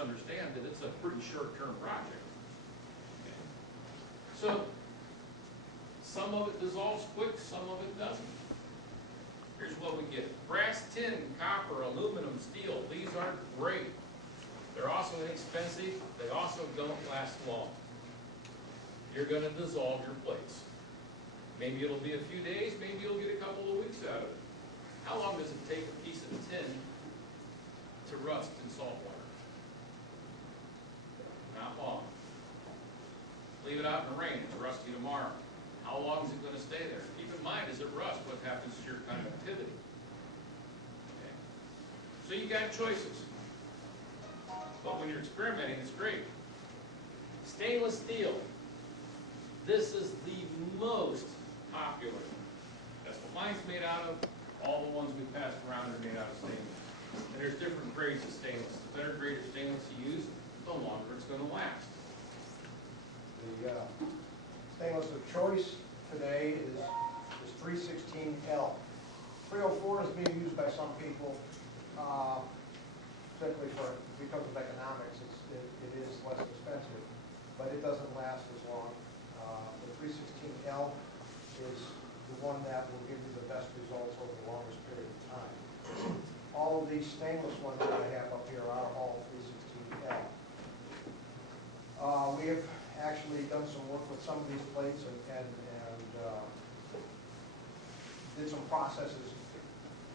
understand that it's a pretty short-term project. Okay. So, some of it dissolves quick, some of it doesn't. Here's what we get. Brass, tin, copper, aluminum, steel. These aren't great. They're also inexpensive. They also don't last long. You're going to dissolve your plates. Maybe it'll be a few days, maybe you'll get a couple of weeks out of it. How long does it take a piece of tin to rust in salt water? Not long. Leave it out in the rain, it's rusty tomorrow. How long is it going to stay there? Keep in mind, as it rusts, what happens to your conductivity? Okay. So you got choices. But when you're experimenting, it's great. Stainless steel. This is the most popular. That's what mine's made out of. All the ones we pass around are made out of stainless. And there's different grades of stainless. The better grade of stainless you use, the longer it's going to last. The stainless of choice today is 316L. 304 is being used by some people simply because of economics. It is less expensive, but it doesn't last as long. The 316L is the one that will give you the best results over the longest period of time. All of these stainless ones that I have up here are all 316L. We have actually done some work with some of these plates and did some processes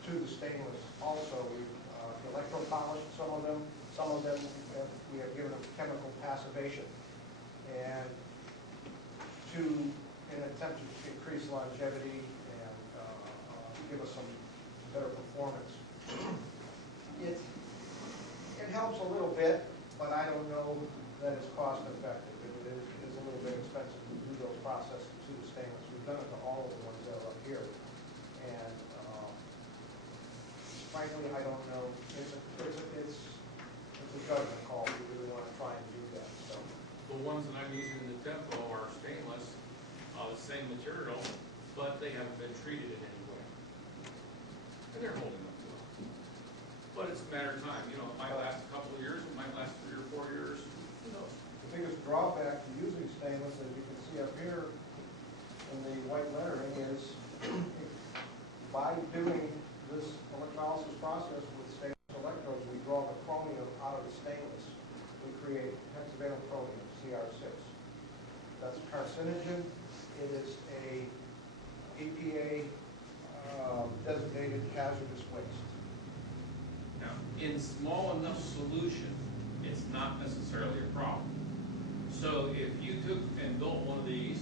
to the stainless also. We've electro-polished some of them. Some of them we have given them chemical passivation. And in an attempt to increase longevity and give us some better performance. It helps a little bit, but I don't know that it's cost effective. It is a little bit expensive to do those processes to the stainless. We've done it to all of the ones that are up here. And frankly, I don't know. It's a judgment call. We really want to try and do that. So the ones that I'm using in the Tempo are stainless, the same material, but they haven't been treated in any way. And they're holding up to it. But it's a matter of time. You know, it might last a couple of years, it might last 3 or 4 years. Who knows? The biggest drawback to using stainless, as you can see up here in the white lettering, is by doing this electrolysis process with stainless electrodes, we draw the chromium out of the stainless. We create hexavalent chromium, CR6. That's a carcinogen. It is a EPA designated hazardous waste. Now, in small enough solution, it's not necessarily a problem. So if you took and built one of these,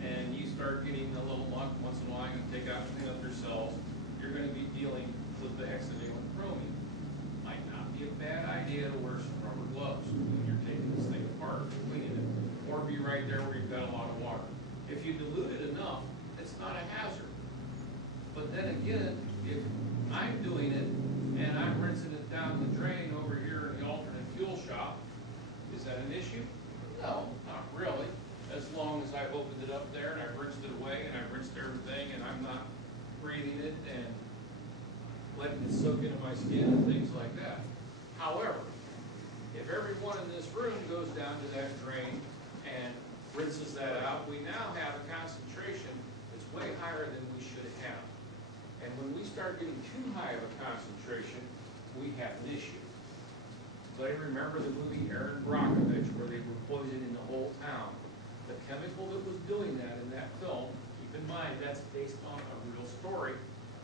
and you start getting a little muck once in a while, you take out and clean up your cells, you're going to be dealing with the hexavalent chromium. Might not be a bad idea to wear some rubber gloves when you're taking this thing apart or cleaning it, or be right there where you've got a lot of water. If you dilute it enough, it's not a hazard. But then again, if I'm doing it and I'm rinsing it down the drain over here in the alternate fuel shop, is that an issue? No, not really. As long as I've opened it up there and I've rinsed it away and I've rinsed everything and I'm not breathing it and letting it soak into my skin and things like that. However, if everyone in this room goes down to that drain and rinses that out, we now have a concentration that's way higher than we should have. And when we start getting too high of a concentration, we have an issue. So I remember the movie Aaron Brockovich, where they were poisoning the whole town. The chemical that was doing that in that film, keep in mind that's based on a real story,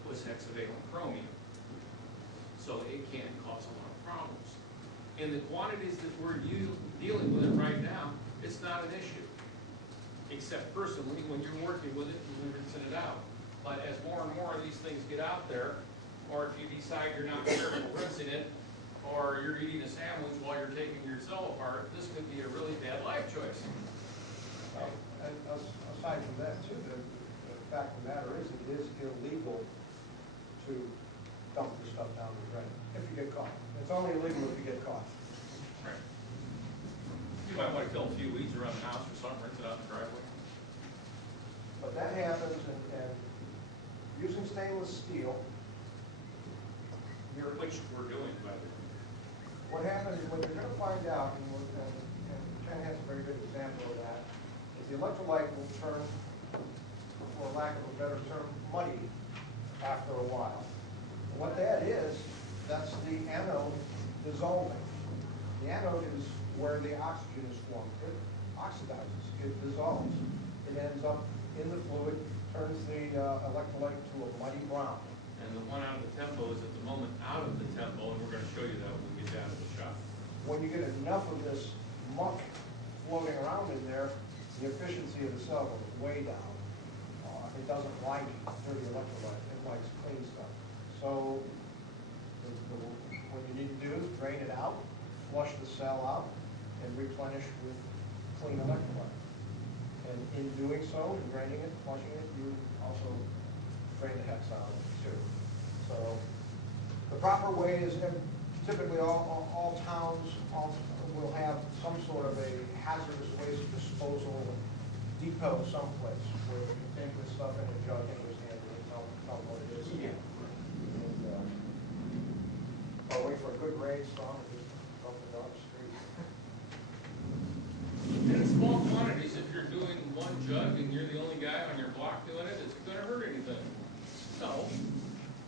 was hexavalent chromium. So it can cause a lot of problems. In the quantities that we're dealing with it right now, it's not an issue. Except personally, when you're working with it and you're rinsing it out. But as more and more of these things get out there, or if you decide you're not careful rinsing it, or you're eating a sandwich while you're taking your cell apart, this could be a really bad life choice. And aside from that, too, the fact of the matter is it is illegal to dump the stuff down the drain if you get caught. It's only illegal if you get caught. Right. You might want to kill a few weeds around the house or something, rinse it out in the driveway. But that happens, and using stainless steel, Which we're doing, by the way. what happens is what you're gonna find out, and Ken has a very good example of that, is the electrolyte will turn, for lack of a better term, muddy after a while. What that is, that's the anode dissolving. The anode is where the oxygen is formed. It oxidizes, it dissolves. It ends up in the fluid, turns the electrolyte to a muddy brown. And the one out of the tempo is at the moment out of the tempo, and we're gonna show you that when we get down to the shop. When you get enough of this muck floating around in there, the efficiency of the cell goes way down. It doesn't like dirty electrolyte, it likes clean stuff. So what you need to do is drain it out, flush the cell out, and replenish with clean electrolyte. And in doing so, in draining it, flushing it, you also drain the hex out of it too. So the proper way is typically all towns will have some sort of a hazardous waste disposal depot someplace where you can take this stuff in a jug and just hand it and tell them what it is. Yeah. And, I'll wait for a good rainstorm and just dump it down the street. And in small quantities, if you're doing one jug and you're the only guy on your block doing it, is it gonna hurt anything? No.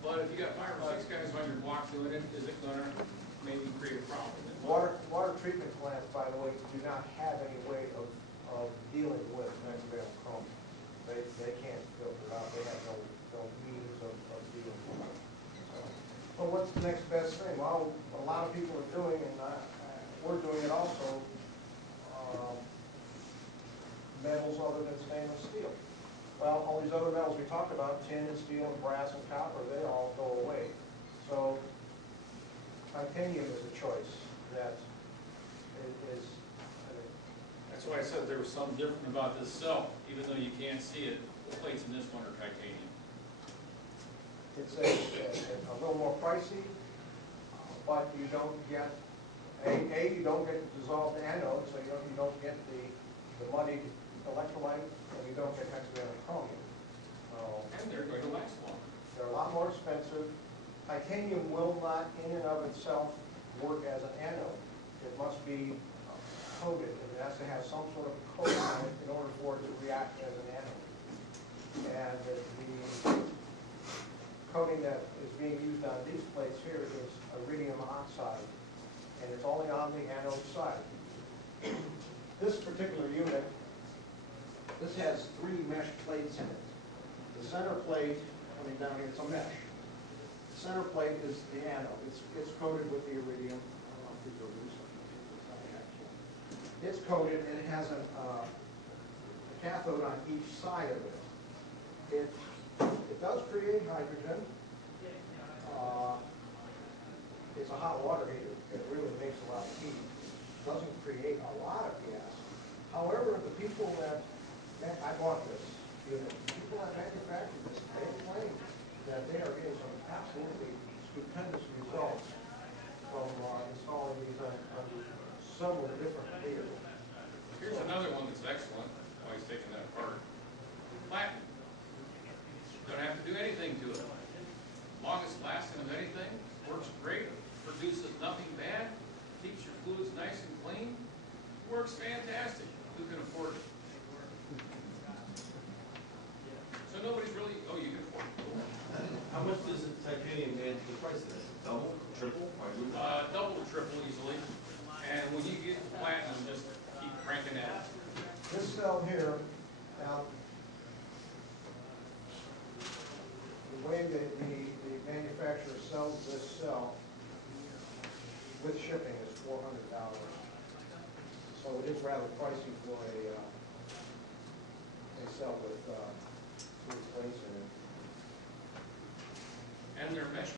But if you got 5 or 6 guys on your block doing it, is it gonna maybe create a problem? Water treatment plants, by the way, do not have any way of dealing with mesothelial chrome. They can't filter it out. They have no means of dealing with it. So what's the next best thing? Well, what a lot of people are doing, and we're doing it also, metals other than stainless steel. Well, all these other metals we talked about, tin and steel and brass and copper, they all go away. So titanium is a choice that is, That's why I said there was something different about this cell, even though you can't see it. The plates in this one are titanium. it's a little more pricey, but you don't get, you don't get the dissolved anode, so you don't get the muddied electrolyte, and you don't get hexavalent chromium. And they're going to last longer. They're a lot more expensive. Titanium will not, in and of itself, work as an anode. It must be coated, and it has to have some sort of coating on it in order for it to react as an anode. And the coating that is being used on these plates here is iridium oxide, and it's only on the anode side. This particular unit, this has 3 mesh plates in it. The center plate, coming down here, it's a mesh. The center plate is the anode. It's coated with the iridium. I don't know if these are loose. It's coated, and it has a cathode on each side of it. It does create hydrogen. It's a hot water heater. It really makes a lot of heat. It doesn't create a lot of gas. However, the people that I bought this unit, people that manufactured this, they claim that they are getting some absolutely stupendous results from installing these on several different vehicles. Here's another one that's excellent. Why he's taking that apart. Platinum. Don't have to do anything to it. Longest lasting of anything. Works great. Produces nothing bad. Keeps your fluids nice and clean. Works fantastic. Who can afford it? So nobody's really. Oh, you can afford it. How much does the titanium add to the price of it? Double, triple, quadruple? Double to triple easily. And when you get platinum, just keep cranking at it. This cell here, now, the way that the manufacturer sells this cell with shipping is $400. So it is rather pricey for a cell with 3 plates in it. And they're mesh